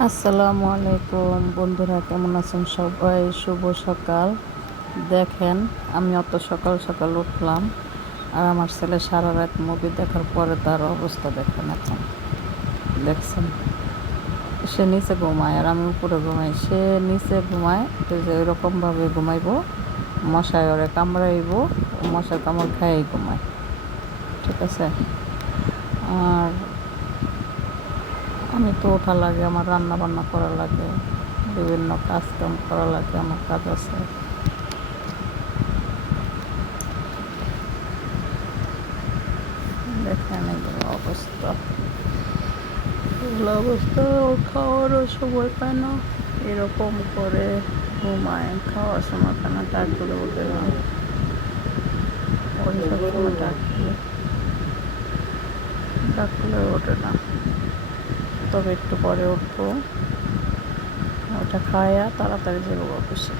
আসসালামু আলাইকুম বন্ধুরা, কেমন আছেন সবাই? শুভ সকাল। দেখেন, আমি অত সকাল সকাল উঠলাম, আর আমার ছেলে সারা রাত মুভি দেখার পরে তার অবস্থা দেখেন। এখন দেখছেন, সে নিচে ঘুমায় আর আমি উপরে ঘুমাই। সে নিচে ঘুমায়, তো যে ওইরকমভাবে ঘুমাইবো, মশায় ওরে কামড়াইব, মশার কামড় খাইয়েই ঘুমায়। ঠিক আছে। আর আমি তো ওঠা লাগে, আমার রান্না বান্না করা লাগে, বিভিন্ন কাজ কাম করা লাগে, আমার কাজ আছে। দেখেন এগুলো অবস্থা, এগুলো অবস্থা। ও খাওয়ারও সময় পায় না, এরকম করে ঘুমায়। খাওয়ার সময় পায় না, ডাকলে ওঠে না, ওর সবসময় ডাকলে ওঠে না। তবে একটু পরে উঠবো, ওটা খায়া তাড়াতাড়ি যাবো অফিসে।